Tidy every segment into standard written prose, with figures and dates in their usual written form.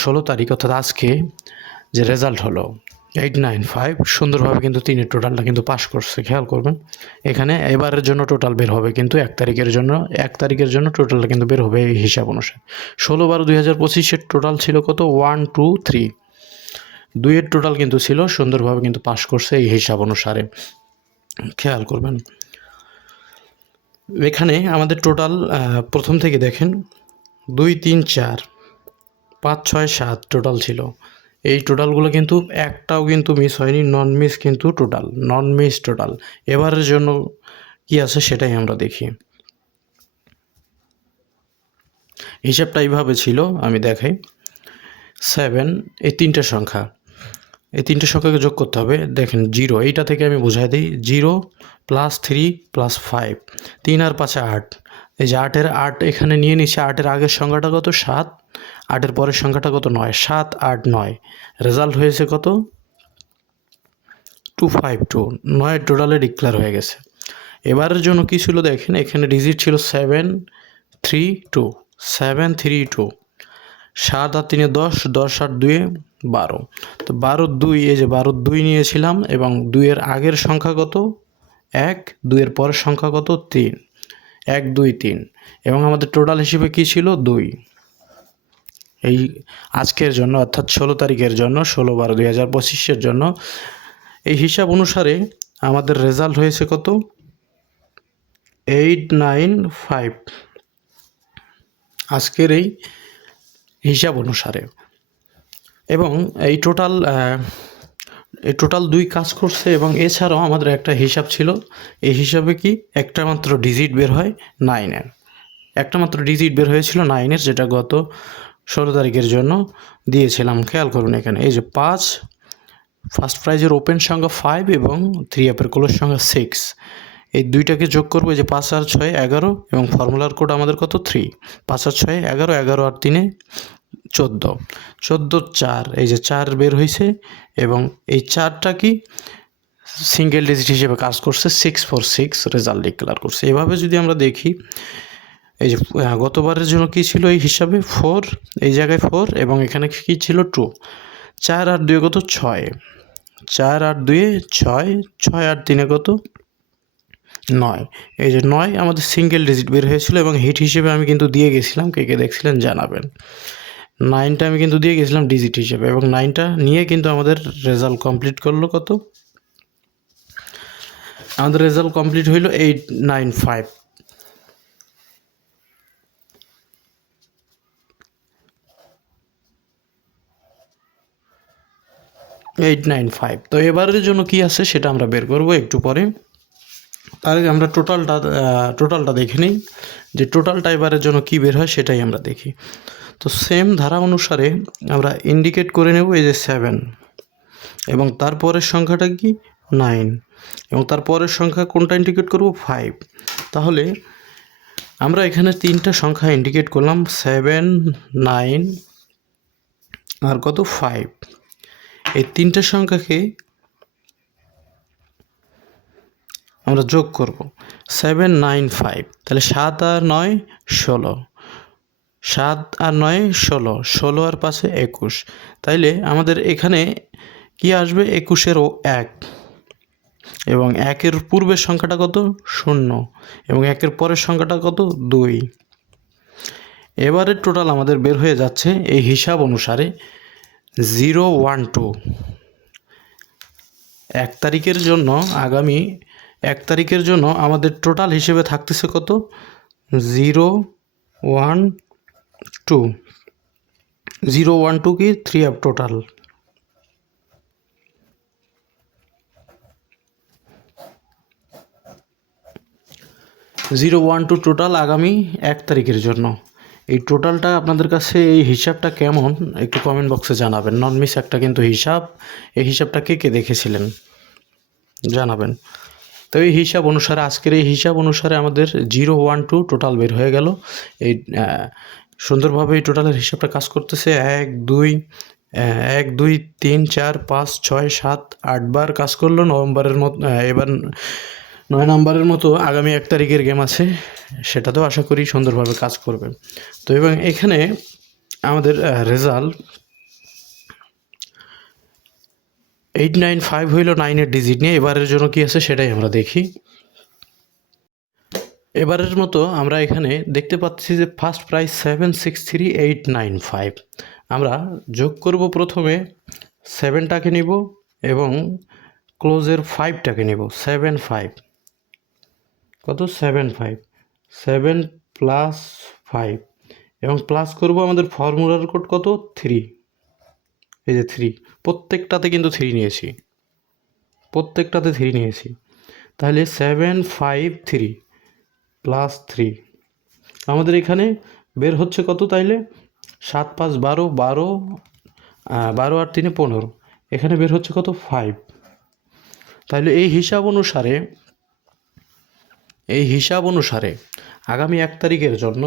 16 তারিখ অর্থাৎ আজকে যে রেজাল্ট হলো 895 সুন্দরভাবে কিন্তু তিনের টোটালটা কিন্তু পাস করছে। খেয়াল করবেন এখানে এবারের জন্য টোটাল বের হবে কিন্তু 1 তারিখের জন্য টোটালটা কিন্তু বের হবে এই হিসাব অনুসারে। 16/12/2025 টোটাল ছিল কত 1 2 3, 2-এর টোটাল কিন্তু ছিল, সুন্দরভাবে কিন্তু পাস করছে এই হিসাব অনুসারে। খেয়াল করবেন এখানে আমাদের টোটাল প্রথম থেকে দেখেন 2 3 4 5 6 7 টোটাল ছিল। এই টোটালগুলো কিন্তু একটাও কিন্তু মিস হয়নি, নন মিস কিন্তু টোটাল, নন মিস টোটাল। এবারের জন্য কি আছে সেটাই আমরা দেখি। হিসাবটা এইভাবে ছিল, আমি দেখাই। 7 এই তিনটে সংখ্যাকে যোগ করতে হবে। দেখেন 0, এইটা থেকে আমি বুঝাই দিই 0 + 3 + 5, 3 আর 5 8। এই যে 8 এখানে নিয়ে নিচ্ছে। 8-এর আগের সংখ্যাটা কত 7, 8-এর পরের সংখ্যাটা কত 9, 7 8 9। রেজাল্ট হয়েছে কত 252, 9 টোটালে ডিক্লেয়ার হয়ে গেছে। এবারের জন্য কি ছিল দেখেন, এখানে ডিজিট ছিল 7 3 2, 7 3 2। 7 আর 3 10, 10 আর 2 12। তো 12 2, এই যে 12 2 নিয়েছিলাম এবং 2-এর আগের সংখ্যা কত 1, 2-এর পরের সংখ্যা কত 3, 1 2 3 এবং আমাদের টোটাল হিসেবে কি ছিল 2। এই আজকের জন্য অর্থাৎ 16 তারিখের জন্য 16/12/2025 জন্য এই হিসাব অনুসারে আমাদের রেজাল্ট হয়েছে কত 895 আজকের এই হিসাব অনুসারে। এবং এই টোটাল 2 কাজ করছে। এবং এছাড়াও আমাদের একটা হিসাব ছিল, এই হিসাবে কি একটা মাত্র ডিজিট বের হয় 9-এর, একটা মাত্র ডিজিট বের হয়েছিল 9-এর, যেটা গত 16 তারিখের জন্য দিয়েছিলাম। খেয়াল করুন এখানে এই যে 5, ফার্স্ট প্রাইজের ওপেন সংখ্যা 5 এবং 3 অ্যাপের ক্লোজ সংখ্যা 6, এই দুইটাকে যোগ করবো। যে 5 আর 6 11 এবং ফর্মুলার কোড আমাদের কত 3, 5 আর 6 11, 11 আর 3 14, 14 4, এই যে 4 বের হয়েছে এবং এই 4টা কি সিঙ্গেল ডিজিট হিসেবে কাজ করছে। 646 রেজাল্ট ডিক্লেয়ার করছে। এভাবে যদি আমরা দেখি, এই যে গতবারের জন্য কি ছিল এই হিসাবে 4, এই জায়গায় 4 এবং এখানে কি ছিল 2, 4 আর 2 কত 6, 4 আর 2 6, 6 আর 3 কত 9। এই যে 9 আমাদের সিঙ্গেল ডিজিট বের হয়েছিল এবং হিট হিসেবে আমি কিন্তু দিয়ে গেছিলাম, কে কে দেখছিলেন জানাবেন। 9টা আমি কিন্তু দিয়ে গেছিলাম ডিজিট হিসেবে এবং 9টা নিয়ে কিন্তু আমাদের রেজাল্ট কমপ্লিট করলো কত, আমাদের রেজাল্ট কমপ্লিট হইল 895। তো এবারের জন্য কি আছে সেটা আমরা বের করব একটু পরে। তার আগে আমরা টোটালটা দেখে নিই, যে টোটালটা এবারের জন্য কি বের হয় সেটাই আমরা দেখি। তো সেম ধারা অনুসারে আমরা ইন্ডিকেট করে নেব এই যে 7 এবং তারপরের সংখ্যাটা কি 9 এবং তারপরের সংখ্যা কোনটা ইন্ডিকেট করব 5। তাহলে আমরা এখানে 3টা সংখ্যা ইন্ডিকেট করলাম 7 9 আর কত 5। এই 3টে সংখ্যাকে আমরা যোগ করব 7 9 5, তাহলে 7 আর 9 16, 7 আর 9 16, 16 আর 5 21। তাইলে আমাদের এখানে কি আসবে 21-এর 1 এবং 1-এর পূর্বের সংখ্যাটা কত 0 এবং 1-এর পরের সংখ্যাটা কত 2। এবারের টোটাল আমাদের বের হয়ে যাচ্ছে এই হিসাব অনুসারে 012। 1 তারিখের জন্য আগামী 1 তারিখের জন্য আমাদের টোটাল হিসেবে থাকতেছে কত 012। 012 কি 3 অ্যাপ টোটাল। টোটাল আগামী 1 তারিখের জন্য। এই টোটালটা আপনাদের কাছে এই হিসাবটা কেমন একটু কমেন্ট বক্সে জানাবেন। নন মিস একটা কিন্তু হিসাব, এই হিসাবটা কে কে দেখেছিলেন জানাবেন। তো এই হিসাব অনুসারে আজকের এই হিসাব অনুসারে আমাদের 012 টোটাল বের হয়ে গেল। এই সুন্দরভাবে এই টোটালের হিসাবটা কাজ করতেছে। 1 2 3 4 5 6 7 8 বার কাজ করলো। নভেম্বরের মতো এবার 9 নম্বরের মতো আগামী 1 তারিখের গেম আছে, সেটাতেও আশা করি সুন্দরভাবে কাজ করবে। তো এবং এখানে আমাদের রেজাল্ট 895 হইল 9-এর ডিজিট নিয়ে। এবারের জন্য কি আছে সেটাই আমরা দেখি। এবারের মতো আমরা এখানে দেখতে পাচ্ছি যে ফার্স্ট প্রাইস 763895। আমরা যোগ করব প্রথমে 7টাকে নিব এবং ক্লোজের 5টাকে নিব। 75 কত 75 7 প্লাস 5 এবং প্লাস করব আমাদের ফর্মুলার কোড কত 3। এই যে 3 প্রত্যেকটাতে কিন্তু 3 নিয়েছি, প্রত্যেকটাতে 3 নিয়েছি। তাহলে 753 প্লাস 3 আমাদের এখানে বের হচ্ছে কত? তাইলে 7 5 12 12 12 আর 3 15, এখানে বের হচ্ছে কত 5। তাহলে এই হিসাব অনুসারে আগামী 1 তারিখের জন্য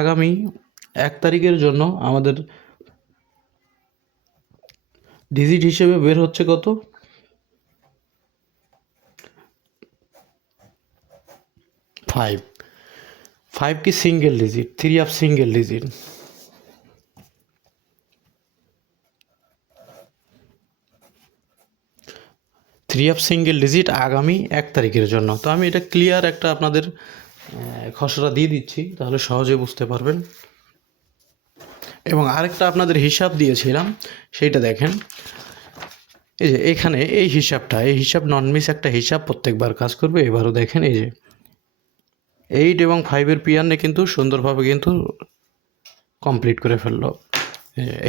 আগামী 1 তারিখের জন্য আমাদের ডিজিট হিসেবে বের হচ্ছে কত 5। 5 কি single digit, 3 of single digit. আগামী 1 তারিখের জন্য। তো আমি এটা ক্লিয়ার একটা আপনাদের খসড়া দিয়ে দিচ্ছি, তাহলে সহজে বুঝতে পারবেন। এবং আরেকটা আপনাদের হিসাব দিয়েছিলাম, সেইটা দেখেন। এই যে এখানে এই হিসাব নন মিস একটা হিসাব প্রত্যেকবার কাজ করবে। এবারও দেখেন, এই যে 8 এবং 5-এর পিয়ার নিয়ে কিন্তু সুন্দরভাবে কিন্তু কমপ্লিট করে ফেললো।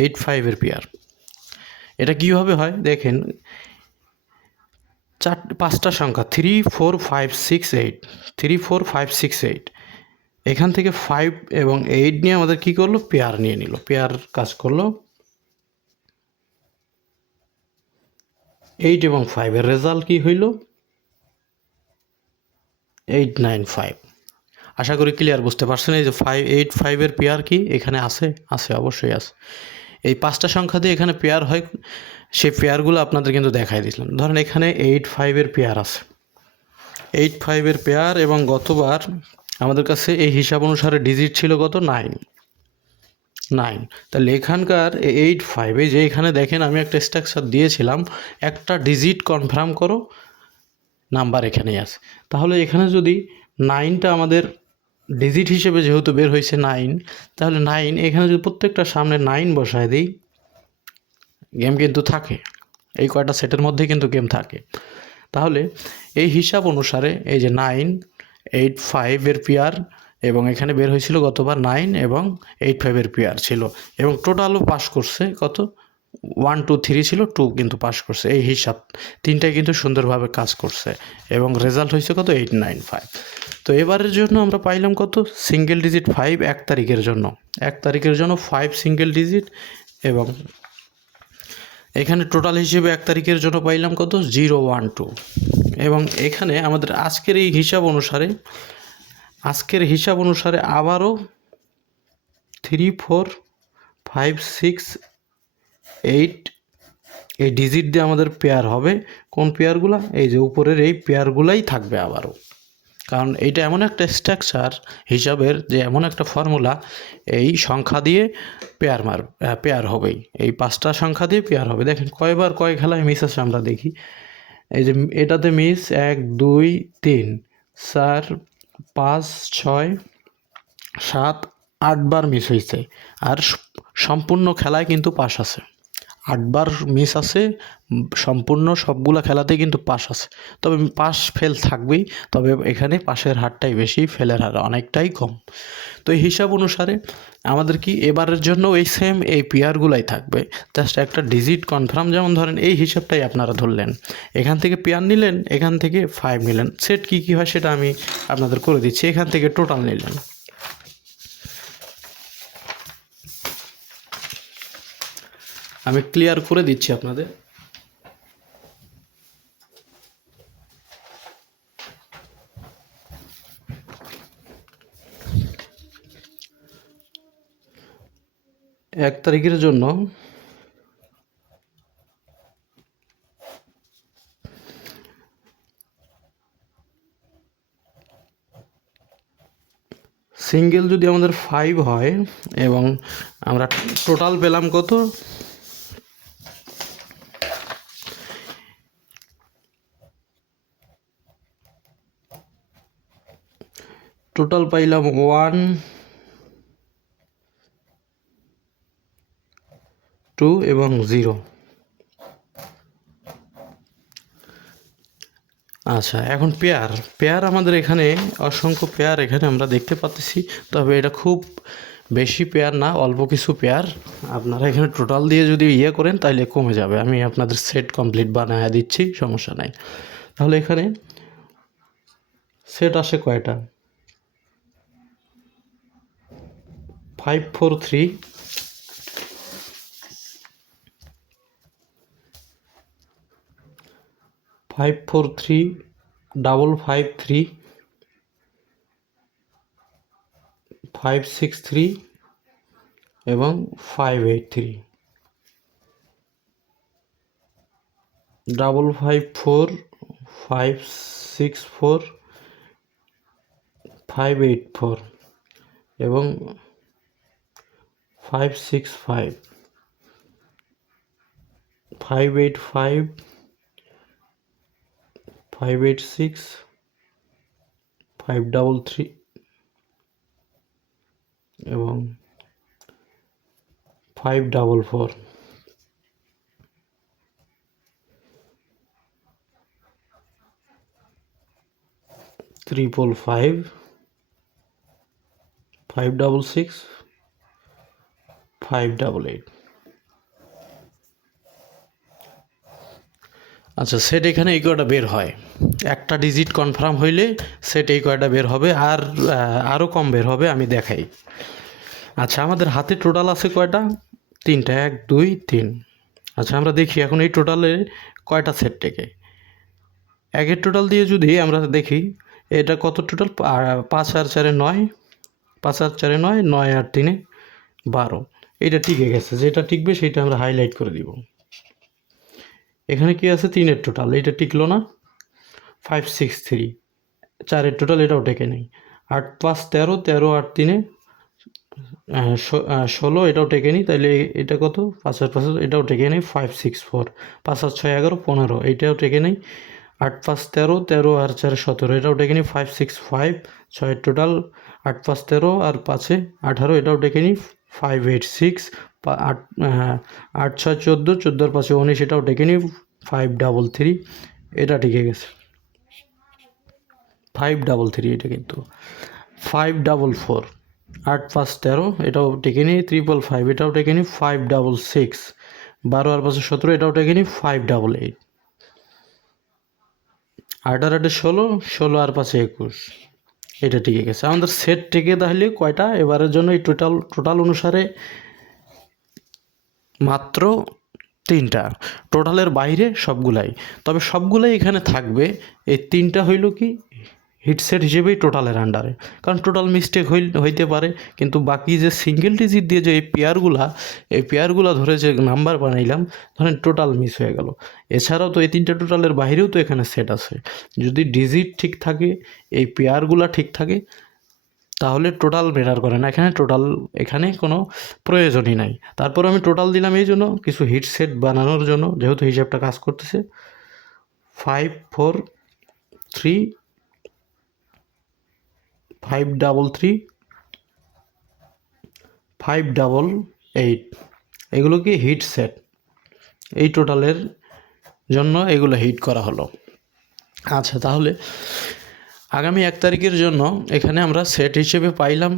8 5-এর পিয়ার। এটা কীভাবে হয় দেখেন, 5টা সংখ্যা 3 4 5 6 8, 3 4 5 6 8, এখান থেকে 5 এবং 8 নিয়ে আমাদের কি করলো, পেয়ার নিয়ে নিল, পেয়ার কাজ করলো। 8 এবং 5-এর রেজাল্ট কি হইল 895। আশা করি ক্লিয়ার বুঝতে পারছেন। এই যে 8 5-এর পেয়ার কি এখানে আছে, অবশ্যই আছে। এই 5টা সংখ্যা দিয়ে এখানে পেয়ার হয়, সেই পেয়ারগুলো আপনাদের কিন্তু দেখাই দিলাম। ধরেন এখানে 8 5-এর পেয়ার আছে, 8 5-এর পেয়ার, এবং গতবার আমাদের কাছে এই হিসাব অনুসারে ডিজিট ছিল কত 9। তাহলে এখানকার 8 5-এ যে এখানে দেখেন আমি একটা স্ট্রাকচার দিয়েছিলাম, একটা ডিজিট কনফার্ম করো, নাম্বার এখানেই আছে। তাহলে এখানে যদি 9টা আমাদের ডিজিট হিসেবে যেহেতু বের হয়েছে 9, তাহলে 9 এখানে যদি প্রত্যেকটা সামনে 9 বসায় দিই, গেম কিন্তু থাকে। এই কয়টা সেটের মধ্যে কিন্তু গেম থাকে। তাহলে এই হিসাব অনুসারে এই যে 9 8 5-এর পেয়ার, এবং এখানে বের হয়েছিল গতবার 9 এবং 8 5-এর পেয়ার ছিল, এবং টোটালও পাস করছে কত 1 2 3 ছিল, 2 কিন্তু পাস করছে। এই হিসাব তিনটাই কিন্তু সুন্দরভাবে কাজ করছে, এবং রেজাল্ট হয়েছে কত 895। তো এবারের জন্য আমরা পাইলাম কত সিঙ্গেল ডিজিট 5 1 তারিখের জন্য, 1 তারিখের জন্য 5 সিঙ্গেল ডিজিট, এবং এখানে টোটাল হিসেবে 1 তারিখের জন্য পাইলাম কত 0 1 2। এবং এখানে আমাদের আজকের হিসাব অনুসারে আবারও 3 4 5 6 8 এই ডিজিট দিয়ে আমাদের পেয়ার হবে। কোন পেয়ারগুলা? এই যে উপরের এই পেয়ারগুলাই থাকবে আবারও, কারণ এইটা এমন একটা স্ট্রাকচার হিসাবের, যে এমন একটা ফর্মুলা, এই সংখ্যা দিয়ে পেয়ার হবেই, এই 5টা সংখ্যা দিয়ে পেয়ার হবে। দেখেন কয় খেলায় মিস আছে আমরা দেখি। এই যে এটাতে মিস 1 2 3 4 5 6 7 8 বার মিস হয়েছে, আর সম্পূর্ণ খেলায় কিন্তু পাস আছে। 8 বার মিস আছে, সম্পূর্ণ সবগুলা খেলাতেই কিন্তু পাস আছে। তবে পাস ফেল থাকবেই, তবে এখানে পাসের হারটাই বেশি, ফেলের হার অনেকটাই কম। তো এই হিসাব অনুসারে আমাদের কি এবারের জন্য এই সেম এই পেয়ারগুলাই থাকবে, জাস্ট একটা ডিজিট কনফার্ম। যেমন ধরেন এই হিসাবটাই আপনারা ধরলেন, এখান থেকে পেয়ার নিলেন, এখান থেকে 5 নিলেন, সেট কি হয় সেটা আমি আপনাদের করে দিচ্ছি। এখান থেকে টোটাল নিলেন, আমি ক্লিয়ার করে দিচ্ছি আপনাদের। এক তারিখের জন্য সিঙ্গেল যদি আমাদের 5 হয় এবং আমরা টোটাল পেলাম কত, টোটাল পাইলাম 1 2 এবং 0। আচ্ছা, এখন পেয়ার আমাদের এখানে অসংখ্য পেয়ার এখানে আমরা দেখতে পাচ্ছি, তবে এটা খুব বেশি পেয়ার না, অল্প কিছু পেয়ার। আপনারা এখানে টোটাল দিয়ে যদি করেন তাহলে কমে যাবে। আমি আপনাদের সেট কমপ্লিট বানায় দিচ্ছি, সমস্যা নাই। তাহলে এখানে সেট আসে কয়টা, 5 4 3, 5 4 3, 5 5 3, 5 6 3 এবং 5 8 3, 5 5 4, 5 6 4, 5 8 4 এবং 5 6 5, 5 8 5, 5 8 6, 5 3 3 এবং 5 4 4। 3 5 5 6 5 8। আচ্ছা, সেট এখানে এই কয়টা বের হয়, একটা ডিজিট কনফার্ম হইলে সেট এই কয়টা বের হবে, আর আরও কম বের হবে, আমি দেখাই। আচ্ছা, আমাদের হাতে টোটাল আছে কয়টা, 3টা, 1 2 3। আচ্ছা, আমরা দেখি এখন এই টোটালে কয়টা সেট টেকে। একের টোটাল দিয়ে যদি আমরা দেখি এটা কত টোটাল, 5 আর 4 9, 5 আর 4 9, 9 আর 3 12। এটা টিকে গেছে, যেটা টিকবে সেটা আমরা হাইলাইট করে দিব। এখানে কি আছে, 3-এর টোটাল, এটা টিকলো না। 5 6 3, 4-এর টোটাল, এটাও টেকে নেই। 8 5 13, 13 8 3 16, এটাও টেকে নিই, তাহলে এটা কত, 5 আর 5, এটাও টেকে নেই। 5 6 4, 5 আর 6 11 15, এইটাও টেকে নেই। 8 5 13, 13 আর 4 17, এটাও টেকে নিই। 5 6 5, 6-এর টোটাল, 8 5 13 আর 5-এ 18, এটাও টেকে নিই। 5 8 6, 8 8 6 14, 14 আর 5-এ 19, এটাও টেকে নিই। 5 3 3, এটা টিকে গেছে। 5 3 3, এটা কিন্তু 5 4 4, 8 5 13, এটাও টেকে নিই। 5 5, এটাও টেকে নিই। 5 6 6, 12 আর 5 17, এটাও টেকে নিই। 5 8 8 আর 8 16, 16 আর 5 21, এটা টিকে গেছে। আমাদের সেট টিকে তাহলে কয়টা এবারের জন্য, এই টোটাল অনুসারে মাত্র 3টা, টোটালের বাইরে সবগুলাই। তবে সবগুলাই এখানে থাকবে, এই 3টা হইল কি হিটসেট হিসেবেই টোটালের আন্ডারে, কারণ টোটাল মিস্টেক হইতে পারে। কিন্তু বাকি যে সিঙ্গেল ডিজিট দিয়ে যে এই পেয়ারগুলা ধরে যে নাম্বার বানাইলাম, ধরেন টোটাল মিস হয়ে গেল। এছাড়াও তো এই 3টা টোটালের বাইরেও তো এখানে সেট আছে। যদি ডিজিট ঠিক থাকে, এই পেয়ারগুলা ঠিক থাকে, তাহলে টোটাল ম্যাটার করে না। এখানে কোনো প্রয়োজনই নাই। তারপর আমি টোটাল দিলাম এই জন্য, কিছু হিট সেট বানানোর জন্য, যেহেতু হিসাবটা কাজ করতেছে। 5 4 3, 5 3 3, 5 8, এগুলো কি হিট সেট, এই টোটালের জন্য এগুলো হিট করা হলো। আচ্ছা, তাহলে আগামী 1 তারিখের জন্য এখানে আমরা সেট হিসেবে পাইলাম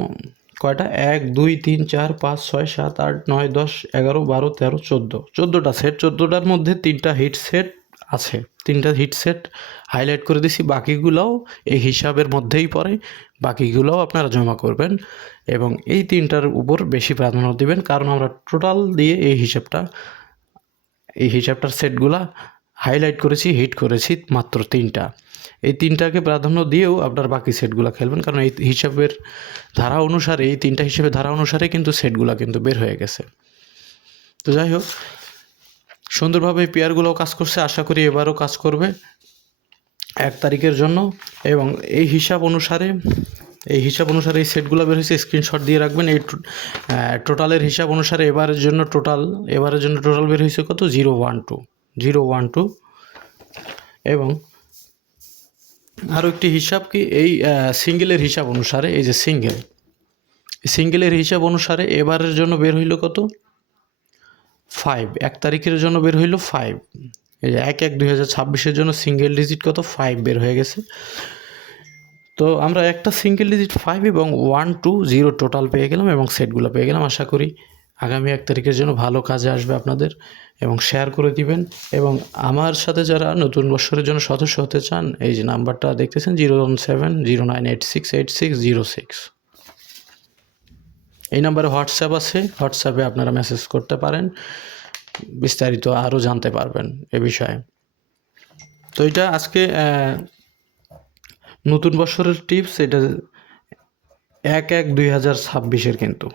কয়টা, 1 2 3 4 5 6 7 8 9 10 11 12 13 14, 14টা সেট। 14টার মধ্যে 3টা হিট সেট আছে, 3টা হিট সেট হাইলাইট করে দিছি। বাকিগুলোও এই হিসাবের মধ্যেই পড়ে, বাকিগুলোও আপনারা জমা করবেন এবং এই 3টার উপর বেশি প্রাধান্য দিবেন, কারণ আমরা টোটাল দিয়ে এই হিসাবটার সেটগুলা হাইলাইট করেছি, হিট করেছি মাত্র 3টা। এই 3টাকে প্রাধান্য দিয়েও আপনার বাকি সেটগুলো খেলবেন, কারণ এই হিসাবের ধারা অনুসারে, এই 3টা হিসাবের ধারা অনুসারে কিন্তু সেটগুলো কিন্তু বের হয়ে গেছে। তো যাই হোক, সুন্দরভাবে এই পেয়ারগুলোও কাজ করছে, আশা করি এবারও কাজ করবে 1 তারিখের জন্য। এবং এই হিসাব অনুসারে এই হিসাব অনুসারে এই সেটগুলো বের হয়েছে, স্ক্রিনশট দিয়ে রাখবেন। এই টোটালের হিসাব অনুসারে এবারের জন্য টোটাল বের হয়েছে কত, 012 এবং আরও একটি হিসাব কি, এই সিঙ্গেলের হিসাব অনুসারে, এই যে সিঙ্গেলের হিসাব অনুসারে এবারের জন্য বের হইল কত, 5। 1 তারিখের জন্য বের হইল 5। এই যে 1/1/2026 জন্য সিঙ্গেল ডিজিট কত, 5 বের হয়ে গেছে। তো আমরা একটা সিঙ্গেল ডিজিট 5 এবং 1 2 0 টোটাল পেয়ে গেলাম এবং সেটগুলো পেয়ে গেলাম। আশা করি আগামী 1 তারিখের জন্য ভালো কাজে আসবে আপনাদের, এবং শেয়ার করে দিবেন। এবং আমার সাথে যারা নতুন বছরের জন্য সদস্য হতে চান, এই যে নাম্বারটা দেখতেছেন 01709868606, এই নাম্বারে হোয়াটসঅ্যাপ আছে, হোয়াটসঅ্যাপে আপনারা মেসেজ করতে পারেন, বিস্তারিত আরও জানতে পারবেন এ বিষয়ে। তো এটা আজকে নতুন বছরের টিপস, এটা 1/1/2026 কিন্তু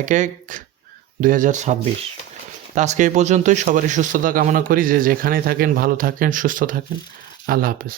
1/1/2026। তা আজকে এই পর্যন্তই। সবারই সুস্থতা কামনা করি, যে যেখানেই থাকেন ভালো থাকেন, সুস্থ থাকেন। আল্লাহ হাফেজ।